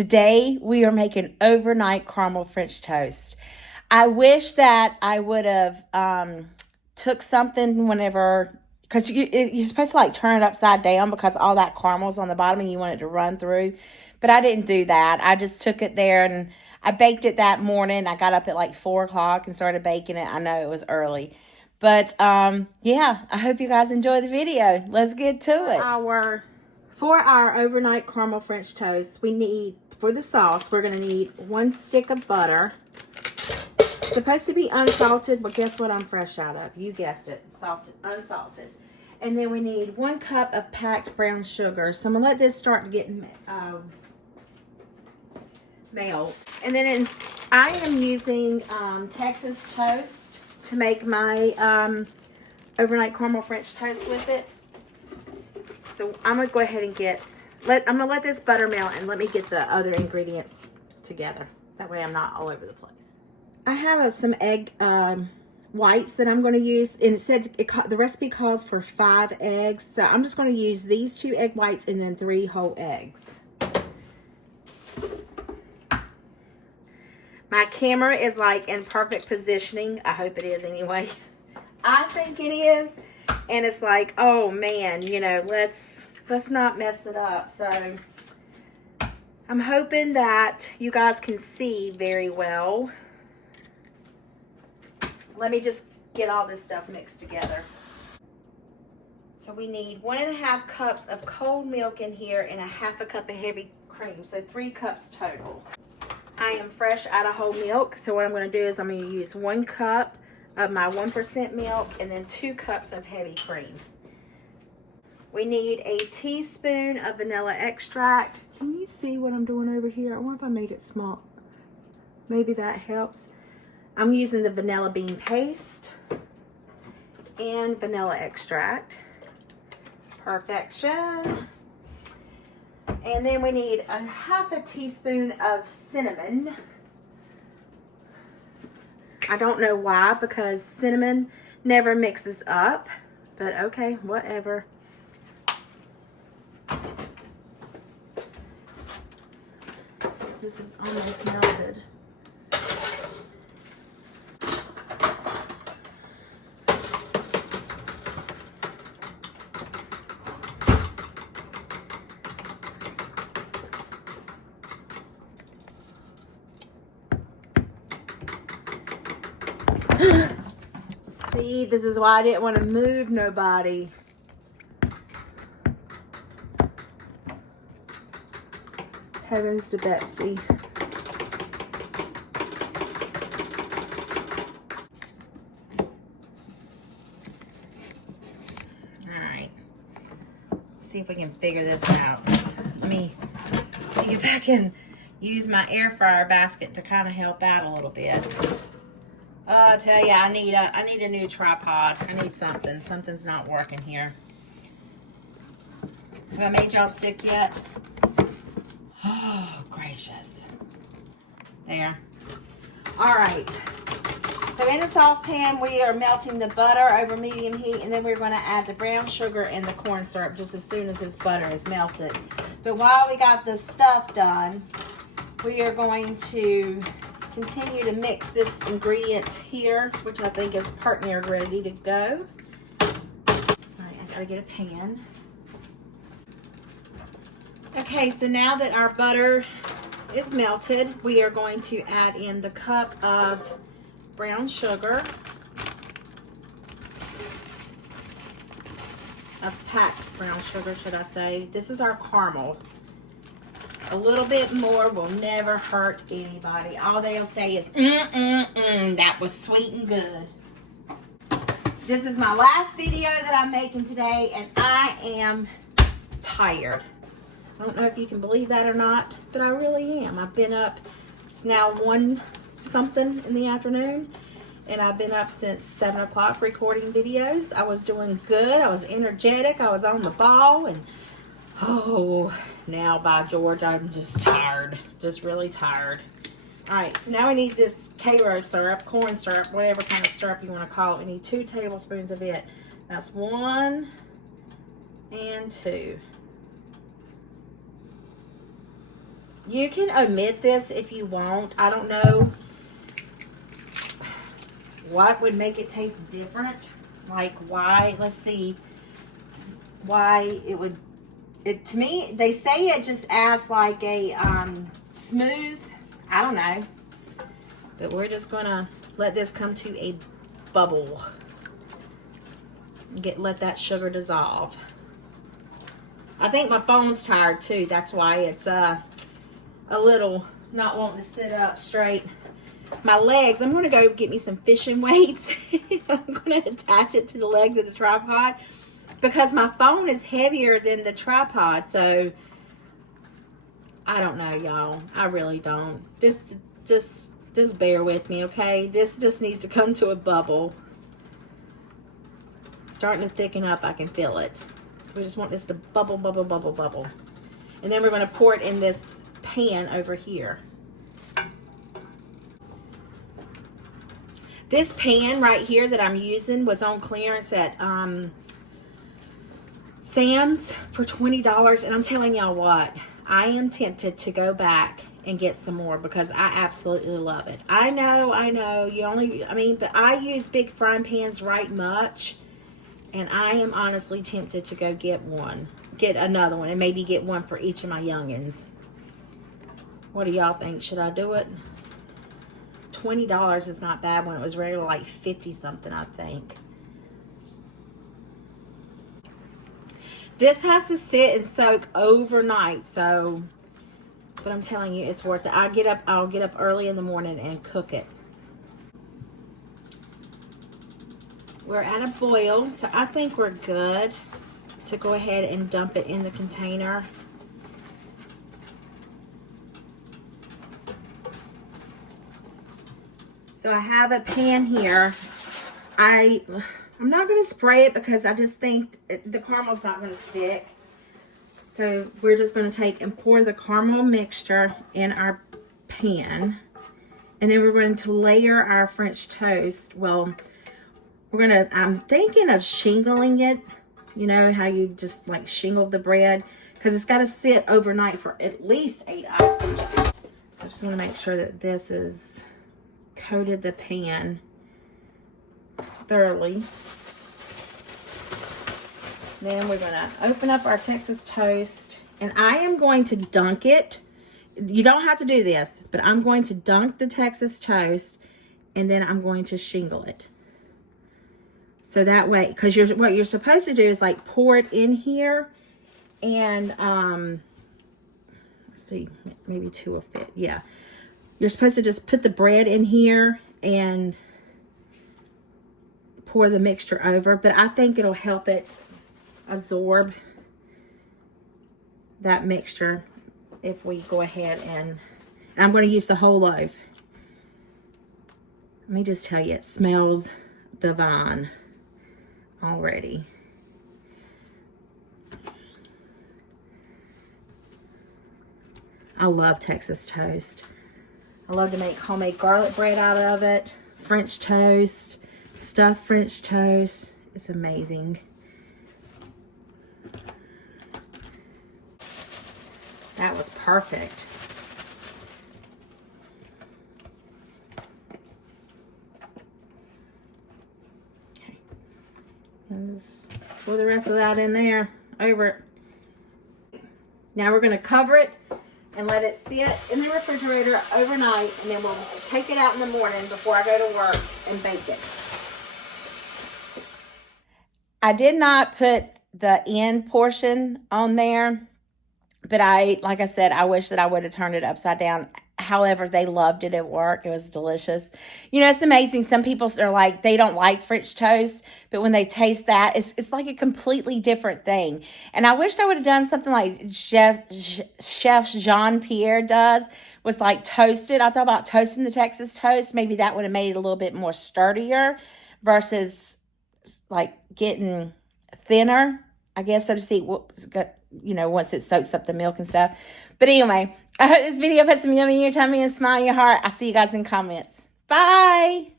Today we are making overnight caramel French toast. I wish that I would have took something whenever, because you're supposed to like turn it upside down because all that caramel's on the bottom and you want it to run through. But I didn't do that. I just took it there and I baked it that morning. I got up at like 4 o'clock and started baking it. I know it was early. But yeah, I hope you guys enjoy the video. Let's get to it. For our overnight caramel French toast, we need, for the sauce, we're going to need 1 stick of butter. It's supposed to be unsalted, but guess what I'm fresh out of? You guessed it, unsalted. And then we need 1 cup of packed brown sugar. So I'm going to let this start to get melt. And then I am using Texas toast to make my overnight caramel French toast with it. So I'm going to go ahead and I'm going to let this butter melt and let me get the other ingredients together. That way I'm not all over the place. I have some egg whites that I'm going to use. And it said the recipe calls for 5 eggs. So I'm just going to use these 2 egg whites and then 3 whole eggs. My camera is like in perfect positioning. I hope it is anyway. I think it is. And it's like, oh man, you know, let's not mess it up. So I'm hoping that you guys can see very well. Let me just get all this stuff mixed together. So we need 1.5 cups of cold milk in here and 1/2 cup of heavy cream. So 3 cups total. I am fresh out of whole milk. So what I'm going to do is I'm going to use 1 cup of my 1% milk and then 2 cups of heavy cream. We need a teaspoon of vanilla extract. Can you see what I'm doing over here? I wonder if I made it small. Maybe that helps. I'm using the vanilla bean paste and vanilla extract. Perfection. And then we need 1/2 teaspoon of cinnamon. I don't know why, because cinnamon never mixes up, but okay, whatever. This is almost melted. See, this is why I didn't want to move nobody. Heavens to Betsy. Alright. See if we can figure this out. Let me see if I can use my air fryer basket to kind of help out a little bit. I tell you, I need a new tripod. I need something. Something's not working here. Have I made y'all sick yet? Oh, gracious. There. All right. So in the saucepan, we are melting the butter over medium heat, and then we're going to add the brown sugar and the corn syrup just as soon as this butter is melted. But while we got this stuff done, we are going to continue to mix this ingredient here, which I think is part near ready to go. All right, I gotta get a pan. Okay, so now that our butter is melted, we are going to add in the cup of brown sugar, of packed brown sugar, should I say. This is our caramel. A little bit more will never hurt anybody. All they'll say is, that was sweet and good. This is my last video that I'm making today, and I am tired. I don't know if you can believe that or not, but I really am. I've been up, it's now 1 something in the afternoon, and I've been up since 7 o'clock recording videos. I was doing good. I was energetic. I was on the ball, and oh, now by George, I'm just tired. Just really tired. All right, so now we need this Karo syrup, corn syrup, whatever kind of syrup you want to call it. We need 2 tablespoons of it. That's 1 and 2. You can omit this if you want. I don't know what would make it taste different. Like why, let's see, why it would, to me, they say it just adds like a smooth, I don't know. But we're just gonna let this come to a bubble. Let that sugar dissolve. I think my phone's tired too. That's why it's a little not wanting to sit up straight. My legs, I'm gonna go get me some fishing weights. I'm gonna attach it to the legs of the tripod because my phone is heavier than the tripod. So I don't know, y'all. I really don't. Just bear with me, okay? This just needs to come to a bubble. It's starting to thicken up. I can feel it. So we just want this to bubble, bubble, bubble, bubble. And then we're going to pour it in this pan over here. This pan right here that I'm using was on clearance at Sam's for $20. And I'm telling y'all what, I am tempted to go back and get some more because I absolutely love it. I know, you only, but I use big frying pans right much. And I am honestly tempted to go get another one, and maybe get one for each of my youngins. What do y'all think? Should I do it? $20 is not bad when it was regular like 50 something, I think. This has to sit and soak overnight, so, but I'm telling you, it's worth it. I'll get up early in the morning and cook it. We're at a boil, so I think we're good to go ahead and dump it in the container. So I have a pan here. I'm not going to spray it because I just think the caramel's not going to stick. So we're just going to take and pour the caramel mixture in our pan. And then we're going to layer our French toast. Well, I'm thinking of shingling it. You know how you just like shingle the bread? Because it's got to sit overnight for at least 8 hours. So I just want to make sure that this is coated the pan thoroughly. Then we're going to open up our Texas toast. And I am going to dunk it. You don't have to do this, but I'm going to dunk the Texas toast. And then I'm going to shingle it. So that way, because what you're supposed to do is like pour it in here and, let's see, maybe 2 will fit. Yeah. You're supposed to just put the bread in here and pour the mixture over. But I think it'll help it absorb that mixture if we go ahead and I'm going to use the whole loaf. Let me just tell you, it smells divine already. I love Texas toast. I love to make homemade garlic bread out of it. French toast, stuffed French toast. It's amazing. That was perfect. Okay. Let's pour the rest of that in there, over it. Now we're going to cover it and let it sit in the refrigerator overnight, and then we'll take it out in the morning before I go to work and bake it. I did not put the end portion on there, but like I said, I wish that I would have turned it upside down. However, they loved it at work. It was delicious. You know, it's amazing. Some people are like, they don't like French toast, but when they taste that, it's like a completely different thing. And I wished I would have done something like Chef Jean-Pierre does, was like toasted. I thought about toasting the Texas toast. Maybe that would have made it a little bit more sturdier versus like getting thinner, I guess, so to speak, you know, once it soaks up the milk and stuff. But anyway, I hope this video put some yummy in your tummy and smile in your heart. I'll see you guys in comments. Bye.